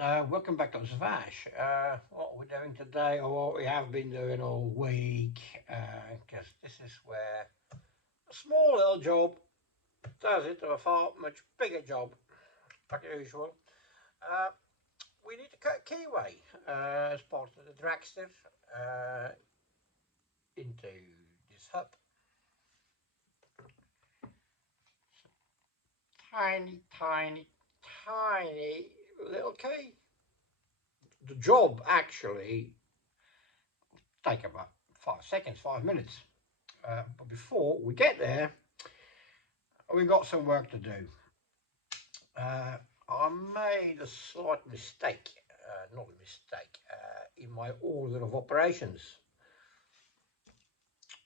Welcome back to the Savage. What we're doing today, or what we have been doing all week, because this is where a small little job does it to a far much bigger job, like usual. Uh, we need to cut a keyway as part of the dragster into this hub. Tiny, tiny, tiny little key. The job actually take about 5 seconds, 5 minutes. But before we get there, we got some work to do. I made a slight mistake, not a mistake, in my order of operations.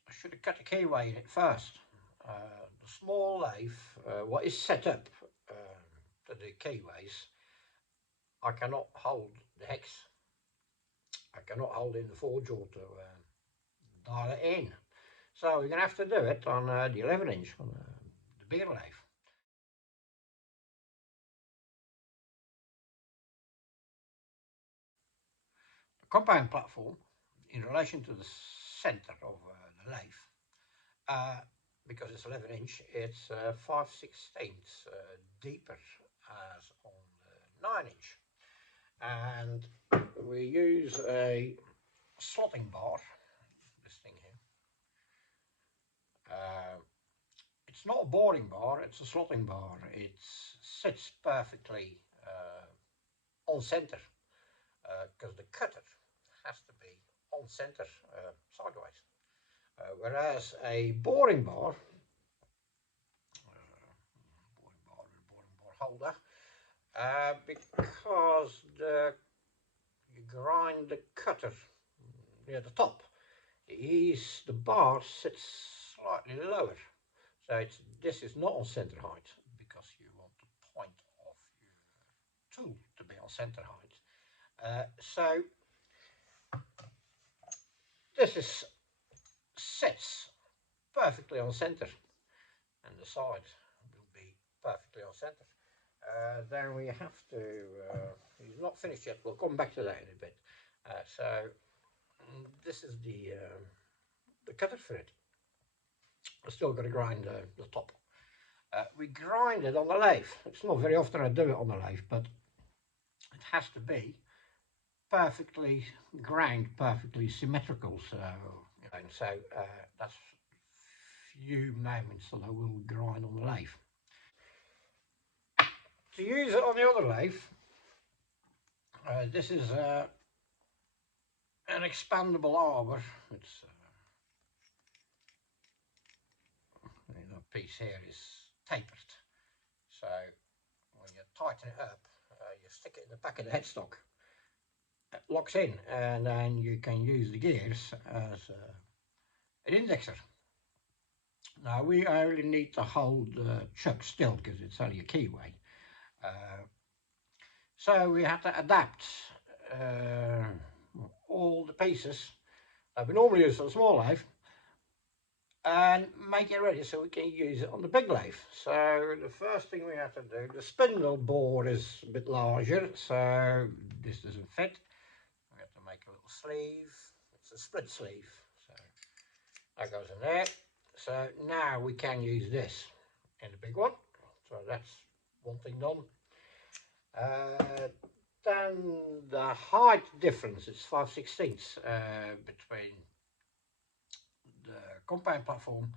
I should have cut the keyway in it first. The small lathe, what is set up to do keyways, I cannot hold the hex. I cannot hold in the forge or to dial it in. So we're going to have to do it on the 11 inch, on the bigger lathe. The compound platform, in relation to the center of the lathe, because it's 11 inch, it's 5/16 deeper as on the 9 inch. And we use a slotting bar, this thing here. It's not a boring bar, it's a slotting bar. It sits perfectly on center, because the cutter has to be on center sideways. Whereas a boring bar holder, because you grind the cutter near the top, the bar sits slightly lower, so this is not on center height, because you want the point of your tool to be on center height. So this sits perfectly on center, and the side will be perfectly on center. Then we have to, he's not finished yet, we'll come back to that in a bit. So this is the cutter for it. I've still got to grind the top. We grind it on the lathe. It's not very often I do it on the lathe, but it has to be perfectly ground, perfectly symmetrical. So, that's few moments that I will grind on the lathe. To use it on the other lathe, this is an expandable arbor. It's the piece here is tapered, so when you tighten it up, you stick it in the back of the headstock. It locks in, and then you can use the gears as an indexer. Now we only need to hold the chuck still because it's only a keyway. So we have to adapt all the pieces that we normally use on a small lathe and make it ready so we can use it on the big lathe. So the first thing we have to do, the spindle bore is a bit larger, so this doesn't fit. We have to make a little sleeve. It's a split sleeve, so that goes in there. So now we can use this in the big one. So that's one thing done. Then the height difference is 5/16 between the compound platform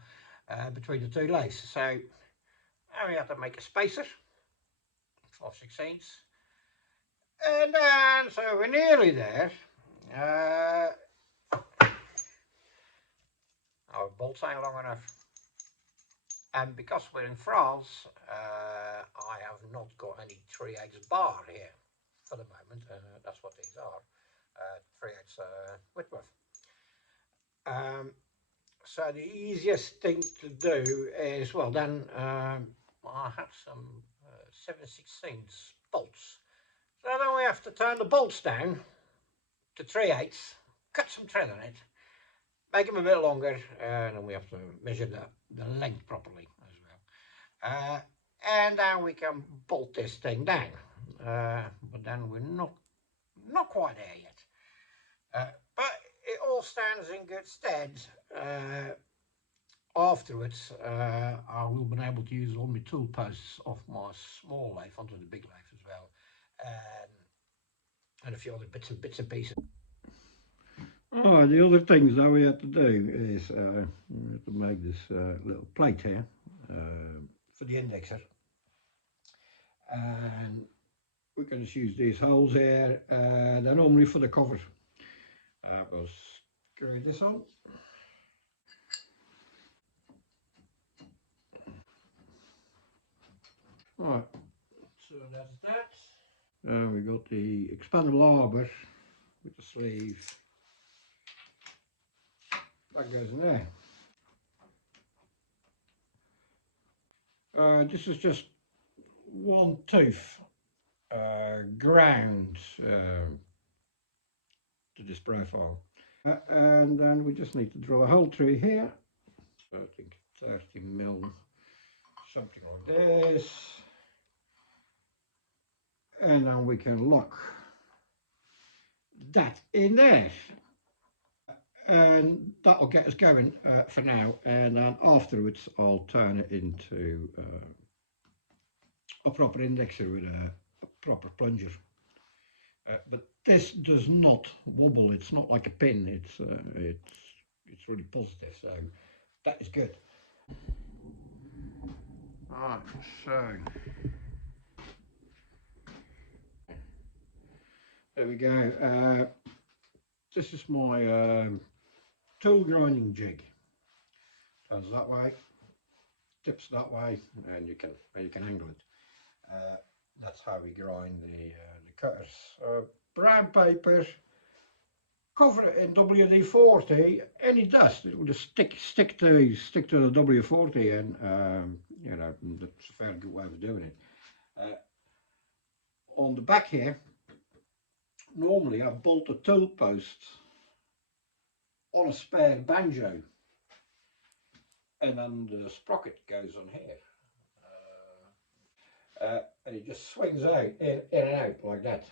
between the two lathes. So now we have to make a spacer, 5/16, and then so we're nearly there. Our bolts ain't long enough, and because we're in France, I have not got any 3/8 bar here for the moment. That's what these are, 3/8 Whitworth. So the easiest thing to do is, well, then I have some 7/16 bolts. So then we have to turn the bolts down to 3/8, cut some thread on it, make them a bit longer, and then we have to measure the length properly as well. And then we can bolt this thing down. But then we're not quite there yet. But it all stands in good stead. Afterwards, I will be able to use all my tool posts off my small lathe onto the big lathe as well, and a few other bits and pieces. Oh, the other things that we have to do is we have to make this little plate here for the indexer, and we're going to use these holes here. They're normally for the cover. We'll screw this on. Right, so that's that. We got the expandable arbor with the sleeve. That goes in there. This is just one tooth ground to this profile. And then we just need to drill a hole through here. I think 30 mil, something like this. And then we can lock that in there. And that'll get us going for now, and then afterwards I'll turn it into a proper indexer with a proper plunger. But this does not wobble. It's not like a pin. It's really positive, so that is good. Right, so there we go. This is my tool grinding jig. Turns that way, tips that way, and you can angle it. That's how we grind the cutters. Brown paper, cover it in WD-40. Any dust, it will just stick to the W40, and you know, that's a fairly good way of doing it. On the back here, normally I bolt a tool post on a spare banjo, and then the sprocket goes on here, and it just swings out in and out like that.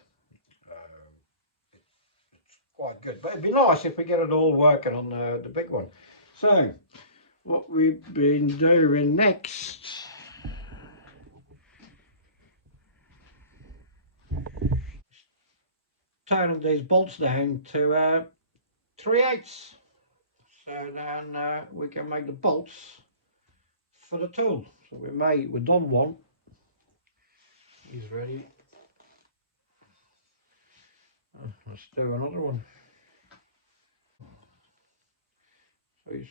It's quite good, but it'd be nice if we get it all working on the big one. So what we've been doing next, turning these bolts down to 3/8, so then we can make the bolts for the tool. So we've done one. He's ready. Let's do another one. So he's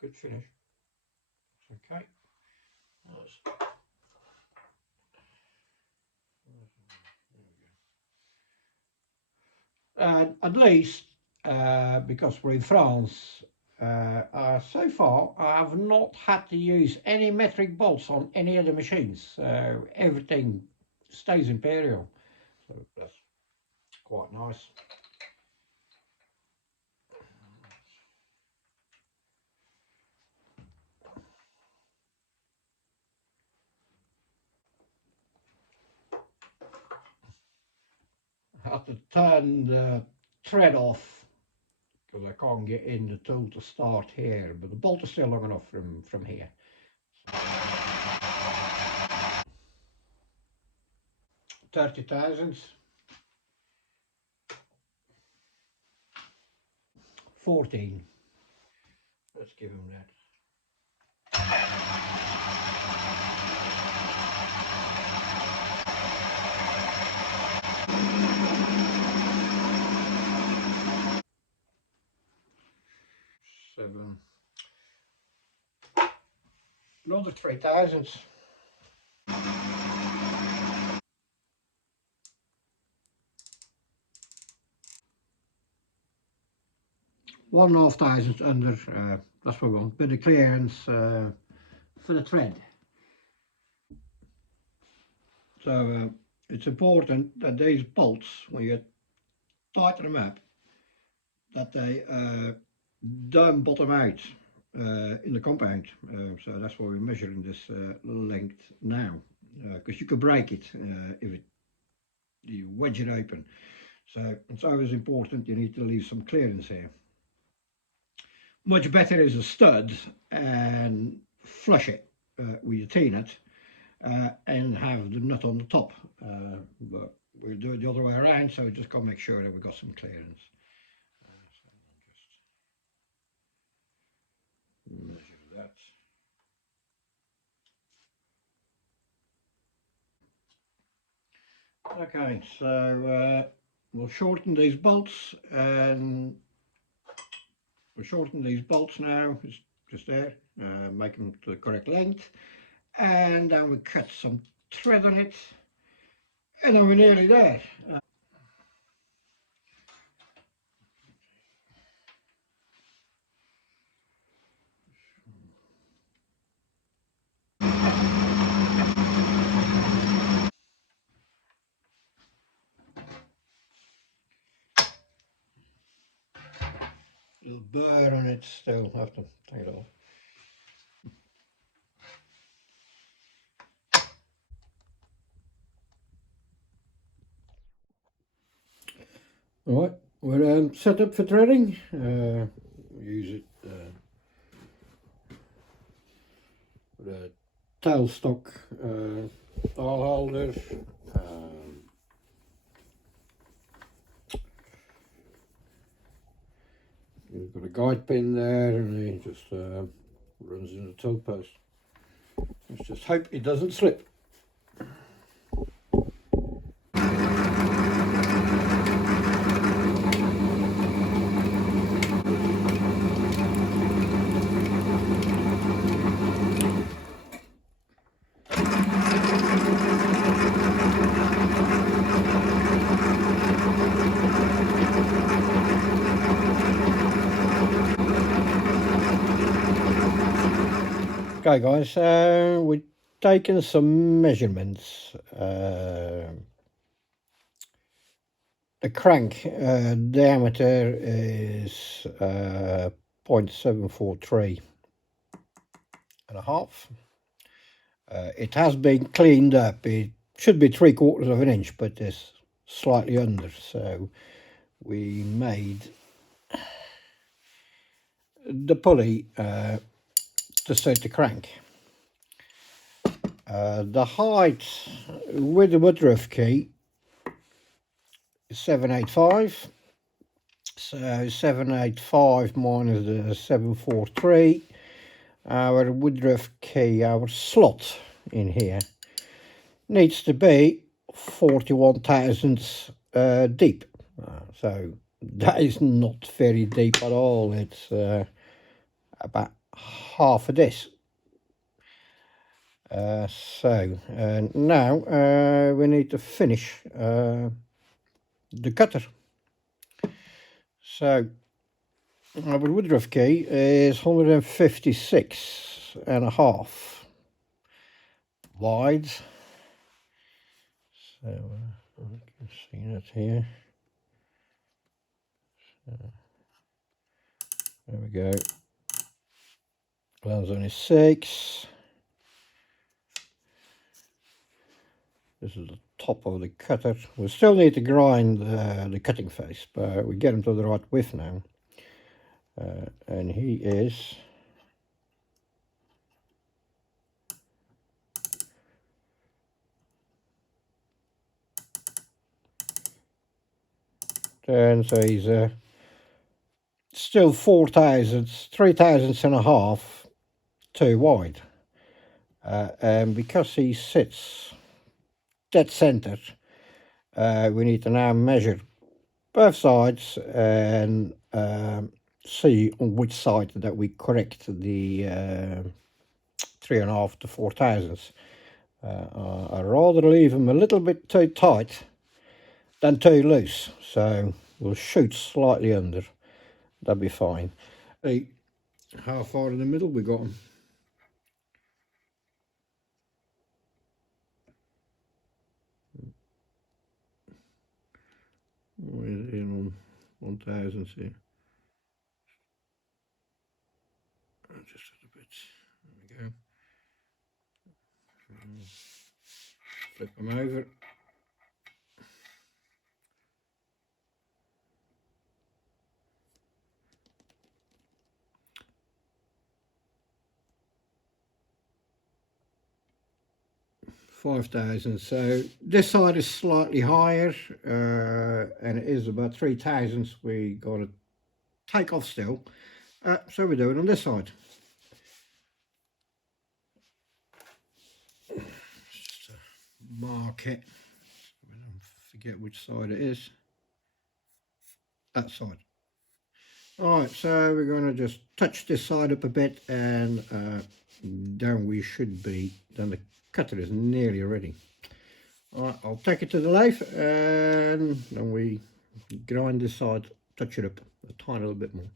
good finish. Okay. At least because we're in France, so far I have not had to use any metric bolts on any of the machines, so everything stays imperial, so that's quite nice. I have to turn the thread off because I can't get in the tool to start here, but the bolt is still long enough from here. 30 thousandths. 14. Let's give him that. Seven. Another 3 thousandths. 1.5 thousandths under, that's what we want, bit of clearance for the thread. So it's important that these bolts, when you tighten them up, that they don't bottom out in the compound. So that's why we're measuring this length now, because you could break it you wedge it open. So it's always important, you need to leave some clearance here. Much better is a stud and flush it with your T-nut and have the nut on the top. But we'll do it the other way around, so we just got to make sure that we've got some clearance. So just measure that. Okay, so we'll shorten these bolts, and we'll shorten these bolts now, just there, make them to the correct length, and then we cut some thread on it, and then we're nearly there. Little burr on it still, have to take it off. All right, we're set up for threading. Use it with a tailstock awl holder. You've got a guide pin there, and it just runs in the toe post. Let's just hope it doesn't slip. Okay guys, so we've taken some measurements. The crank diameter is 0.743 and a half. It has been cleaned up. It should be 3/4 of an inch, but it's slightly under, so we made the pulley to suit the crank. The height with the Woodruff key is 785. So 785 minus the 743. Our Woodruff key, our slot in here, needs to be 41 thousandths deep. So that is not very deep at all. It's about half of this. So now we need to finish the cutter. So our Woodruff key is 156 and a half wide. So you can see that here. So, there we go. Lands only 6. This is the top of the cutter. We still need to grind the cutting face, but we get him to the right width now. And he is so he's still 4 thousandths, 3 thousandths and a half too wide. And because he sits dead center, we need to now measure both sides and see on which side that we correct the 3.5 to 4 thousandths. I'd rather leave them a little bit too tight than too loose, so we'll shoot slightly under. That'll be fine. Hey, how far in the middle we got them? We're in on 1 thousandths here. Just a bit. There we go. Flip them over. 5,000. So this side is slightly higher, and it is about 3 thousandths we got to take off still. So we do it on this side. Just mark it. I don't forget which side it is. That side. Alright, so we're going to just touch this side up a bit, and then we should be, then the cutter is nearly ready. Alright, I'll take it to the lathe, and then we grind this side, touch it up a tiny little bit more.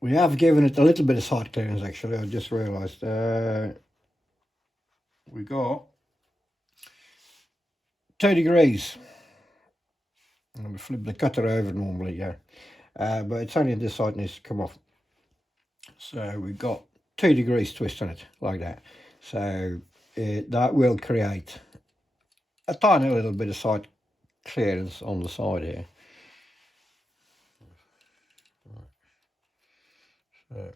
We have given it a little bit of side clearance actually, I just realised. We got 2 degrees. I'm going to flip the cutter over normally, yeah. But it's only this side needs to come off. So we've got 2 degrees twist on it, like that. So that will create a tiny little bit of side clearance on the side here. So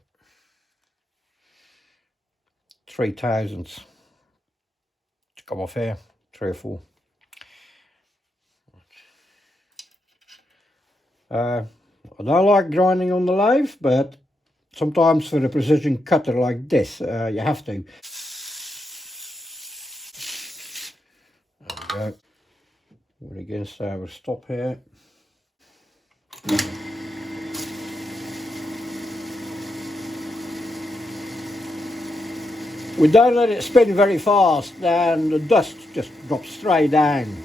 3 thousandths to come off here, 3 or 4. I don't like grinding on the lathe, but sometimes for a precision cutter like this, you have to. There we go. We're against our stop here. We don't let it spin very fast, then the dust just drops straight down.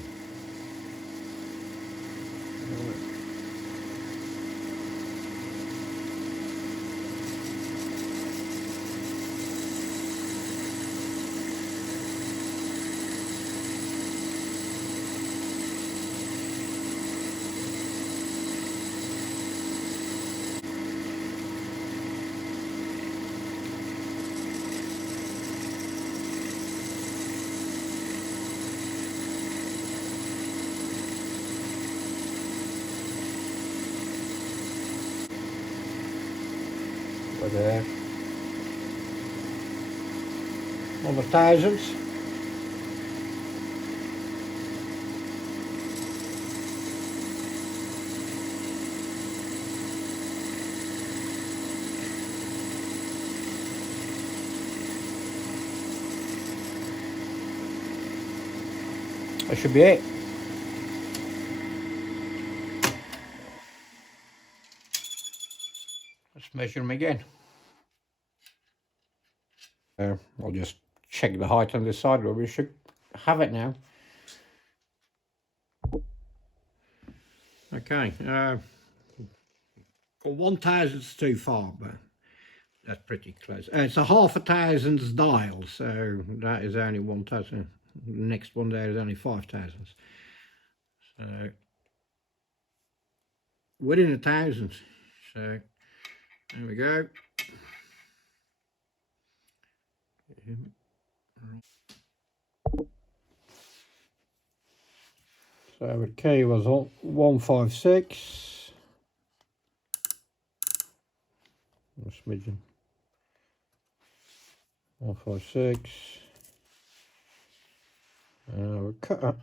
There. Another thousandths. That should be it. Let's measure them again. I'll just check the height on this side, where we should have it now. Okay, 1 thousandths too far, but that's pretty close. It's a 0.5 thousandths dial, so that is only 1 thousand. The next one there is only 5 thousandths. So within a thousandth. So there we go. So the key was 156. A smidgen. 156. We'll cut up.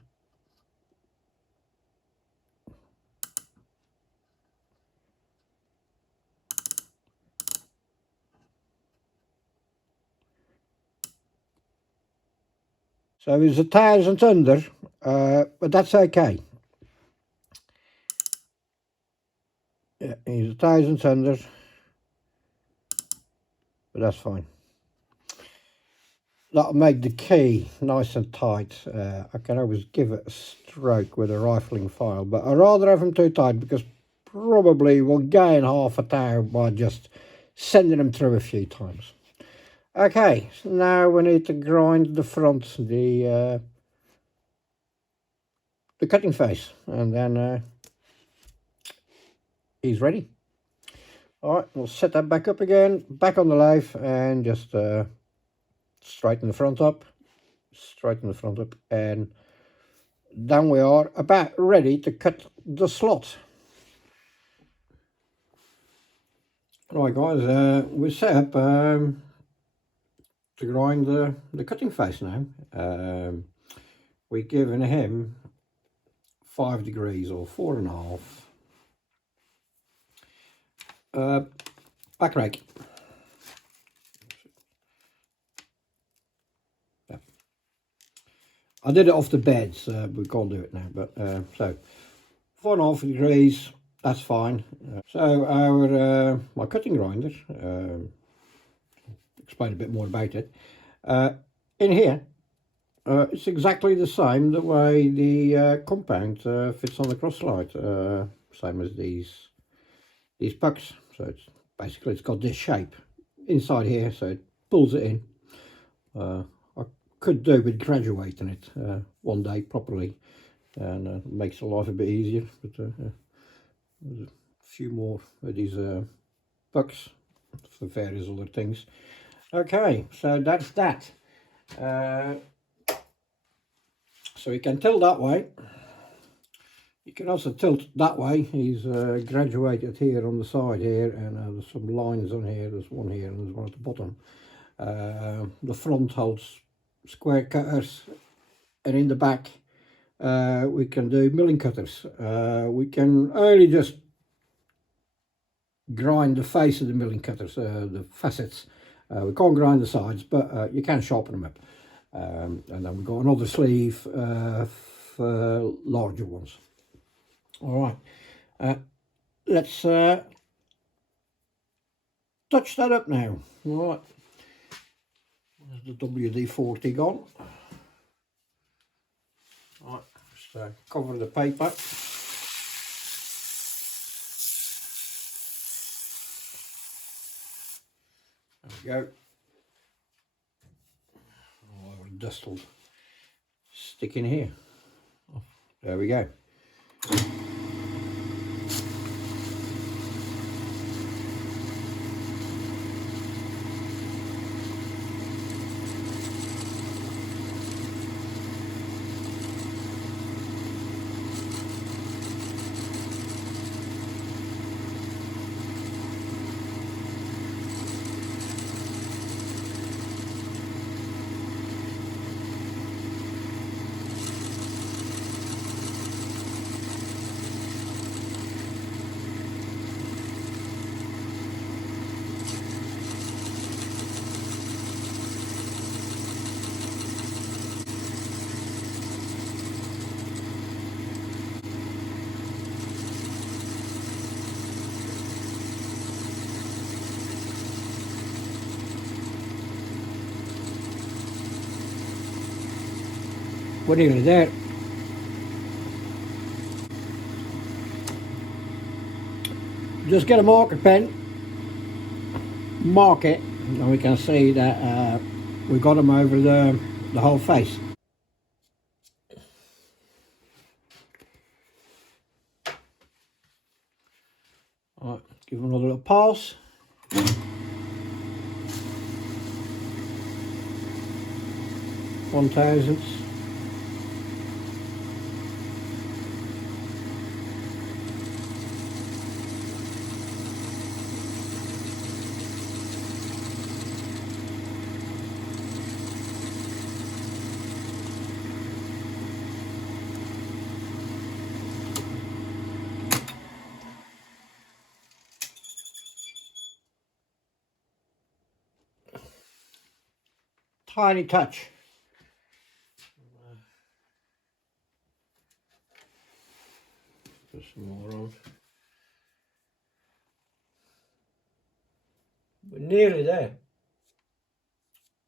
So he's a thousandth under, but that's okay. Yeah, he's a thousandth under, but that's fine. That'll make the key nice and tight. I can always give it a stroke with a rifling file, but I'd rather have them too tight, because probably we'll gain 0.5 thou by just sending them through a few times. Okay, so now we need to grind the front, the cutting face, and then he's ready. All right, we'll set that back up again, back on the lathe, and just straighten the front up, straighten the front up, and then we are about ready to cut the slot. Right guys, we're set up to grind the cutting face now. We're giving him 5 degrees or 4.5. Back rake. Yeah. I did it off the bed, so we can't do it now, but so 4.5 degrees, that's fine. So our my cutting grinder, explain a bit more about it. In here, it's exactly the same the way the compound fits on the cross slide, same as these pucks. So it's basically, it's got this shape inside here, so it pulls it in. I could do with graduating it one day properly, and makes the life a bit easier. But there's a few more of these pucks for various other things. Okay, so that's that. So you can tilt that way. You can also tilt that way. He's graduated here on the side here, and there's some lines on here. There's one here and there's one at the bottom. The front holds square cutters, and in the back we can do milling cutters. We can only just grind the face of the milling cutters, the facets. We can't grind the sides, but you can sharpen them up. And then we've got another sleeve for larger ones. All right, let's touch that up now. All right, there's the WD-40 gone. All right, just cover the paper. There we go. Oh, dust will stick in here. Oh, there we go. We're nearly there. Just get a marker pen, mark it, and we can see that we got them over the whole face. All right, give them another little pass. One thousandths. Tiny touch. Put some more on. We're nearly there.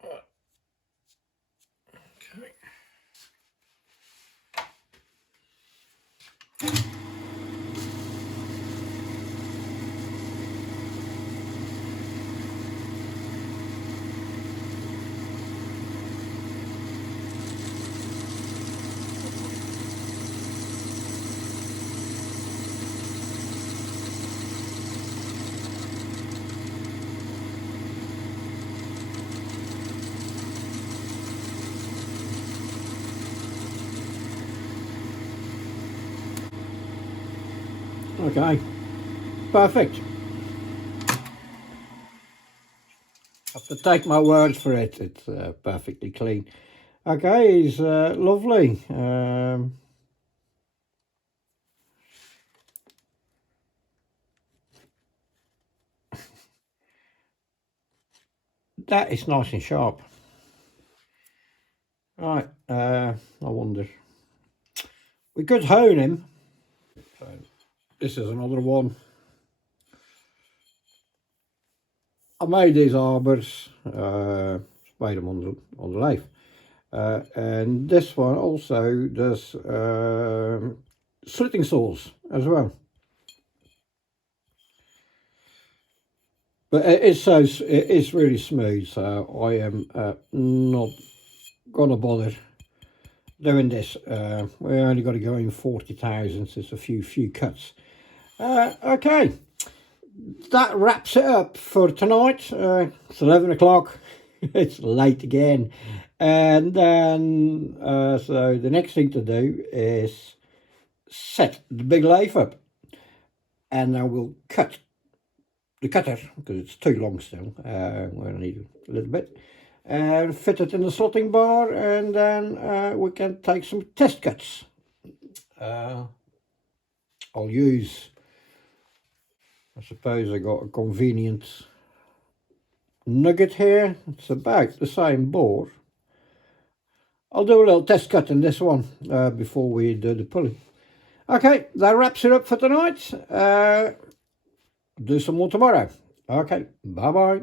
Okay. Okay, perfect. Have to take my words for it. It's perfectly clean. Okay, it's lovely. That is nice and sharp. Right, I wonder. We could hone him. So this is another one. I made these arbors, made them on the lathe. And this one also does slitting saws as well. But it is really smooth, so I am not gonna bother doing this. We only got to go in 40 thousandths. It's a few cuts. Okay, that wraps it up for tonight. It's 11 o'clock. It's late again, and then so the next thing to do is set the big lathe up, and then we'll cut the cutter because it's too long still. We're gonna need a little bit, and fit it in the slotting bar, and then we can take some test cuts. I'll use, I suppose I got a convenient nugget here. It's about the same bore. I'll do a little test cut in this one before we do the pulley. Okay, that wraps it up for tonight. Do some more tomorrow. Okay, bye bye.